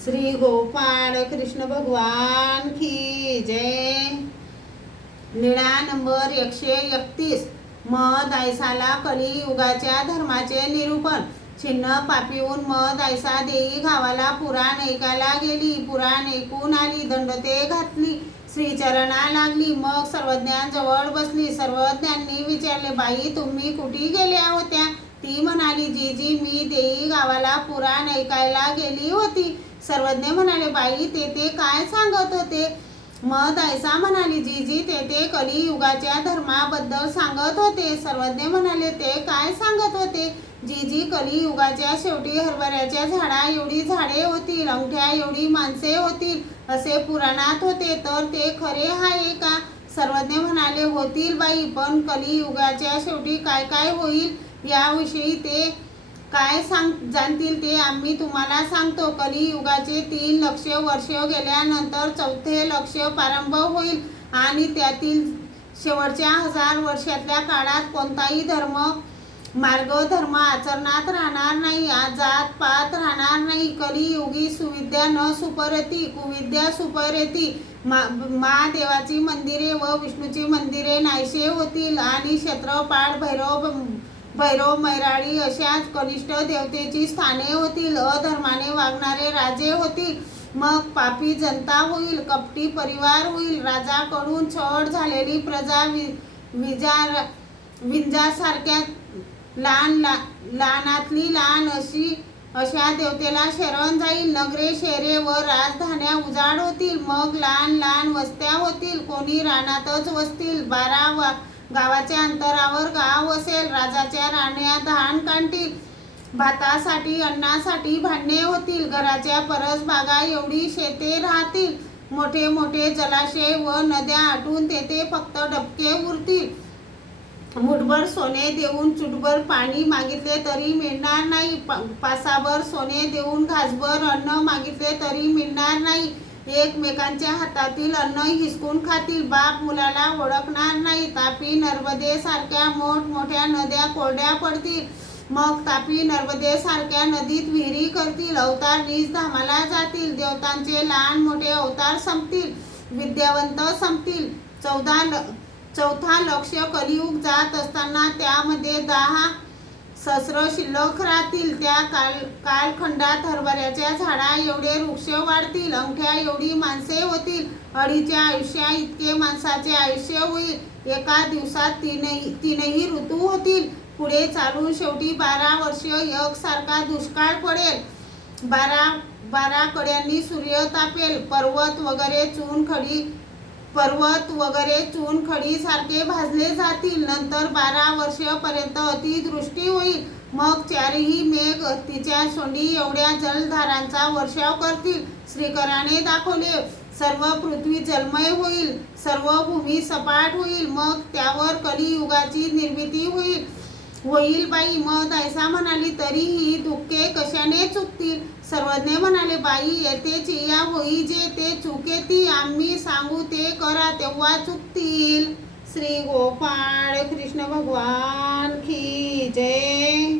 श्री गोपाळ कृष्ण भगवान की जय। निळा नंबर 131। मद ऐसाला कलियुगाच्या धर्माचे निरूपण। छिन्न पापीहून मद ऐसा देई गावाला पुराण ऐकायला गेली। पुराण ऐकून आली, दंडते घातली, श्रीचरणा लागली, मग सर्वज्ञांजवळ बसली। सर्वज्ञांनी विचारले, बाई तुम्ही कुठे गेल्या होत्या? ती म्हणाली, जीजी मी देई गावाला पुराण ऐकायला गेली होती। सर्वज्ञ म्हणाले, बाई ते काय सांगत होते? मद ऐसा म्हणाली, जीजी ते कलियुगाच्या धर्माबद्दल सांगत होते। सर्वज्ञ म्हणाले, ते काय सांगत होते? जीजी कलियुगाच्या शेवटी हरभऱ्याच्या झाडा एवढी झाडे होतील, अंगठ्या एवढी माणसे होतील, असे पुराणात होते, तर ते खरे आहे का? सर्वज्ञ म्हणाले, होतील बाई, पण कलियुगाच्या शेवटी काय काय होईल याविषयी ते काय जाणतील ते आम्ही तुम्हाला सांगतो। कलियुगाचे 3 लक्ष वर्ष गेल्यानंतर 4थे लक्ष प्रारंभ होईल आणि त्यातील शेवटच्या 1000 वर्षातल्या काळात कोणताही मार्ग धर्म आचरणात राहणार नाही, जात पात राहणार नाही। कलियुगी सुविद्या न सुपरती, कुविद्या सुपरती। महादेवाची मंदिरे व विष्णूची मंदिरे नाहीसे होतील आणि क्षेत्रपाळ भैरव मैराडी अशाच कनिष्ठ देवतेची स्थाने होतील। अधर्माने वागणारे राजे होतील, मग पापी जनता होईल, कपटी परिवार होईल, राजाकडून छळ झालेली प्रजा विंजासारख्या लहानातली लहान अशा देवतेला शरण जाईल। नगरे शहरे व राजधान्या उजाड होतील, मग लहान लहान वस्त्या होतील, कोणी रानातच वसतील। 12 गावाच्या अंतरावर गाव असेल, राजाच्या राण्या धान काढतील, भातासाठी अन्नासाठी भांडणे होतील, घराच्या परसबागा एवढी शेते राहतील, मोठे मोठे जलाशय व नद्या आटून तेथे फक्त डबके उरतील। मुठभर सोने देऊन चुटभर पाणी मागितले तरी मिळणार नाही, पासाभर सोने देऊन घासभर अन्न मागितले तरी मिळणार नाही। एकमेकांच्या हातातील अन्न हिसकून खातील, बाप मुलाला ओळखणार नाही। तापी नर्मदे सारख्या मोठमोठ्या नद्या कोरड्या पडतील, मग तापी नर्मदे सारख्या नदीत विहिरी करतील, अवतार नीच धामाला जातील, देवतांचे लहान मोठे अवतार संपतील, विद्यावंत संपतील। 4था लक्ष कलियुग जात असताना त्यामध्ये 10 सहस्र शिल्लक राहतील। त्या कालखंडात हरभऱ्याच्या झाडा एवढे वृक्ष वाढतील, अंगठ्या एवढी माणसे होतील, अडीच्या आयुष्या इतके माणसाचे आयुष्य होईल। एका दिवसात तीनही ऋतू होतील, पुढे चालून शेवटी 12 वर्ष एकसारखा दुष्काळ पडेल। 12 कड्यांनी सूर्य तापेल, पर्वत वगैरे चूनखडी सारखे भाजले जातील। नंतर 12 वर्षापर्यंत अतिवृष्टी होईल, मग 4ही मेघ तिच्या सोंडी एवढ्या जलधारांचा वर्षाव करतील। श्रीकराने दाखवले, सर्व पृथ्वी जलमय होईल, सर्व भूमी सपाट होईल, मग त्यावर कलियुगाची निर्मिती होईल बाई। मद ऐसा म्हणाली, तरीही दुःखे कशाने चुकतील? सर्वज्ञ म्हणाले, बाई येथेच या होई जे ते चुकेती, आम्ही सांगू ते करा तेव्हा चुकतील। श्री गोपाळ कृष्ण भगवान की जय।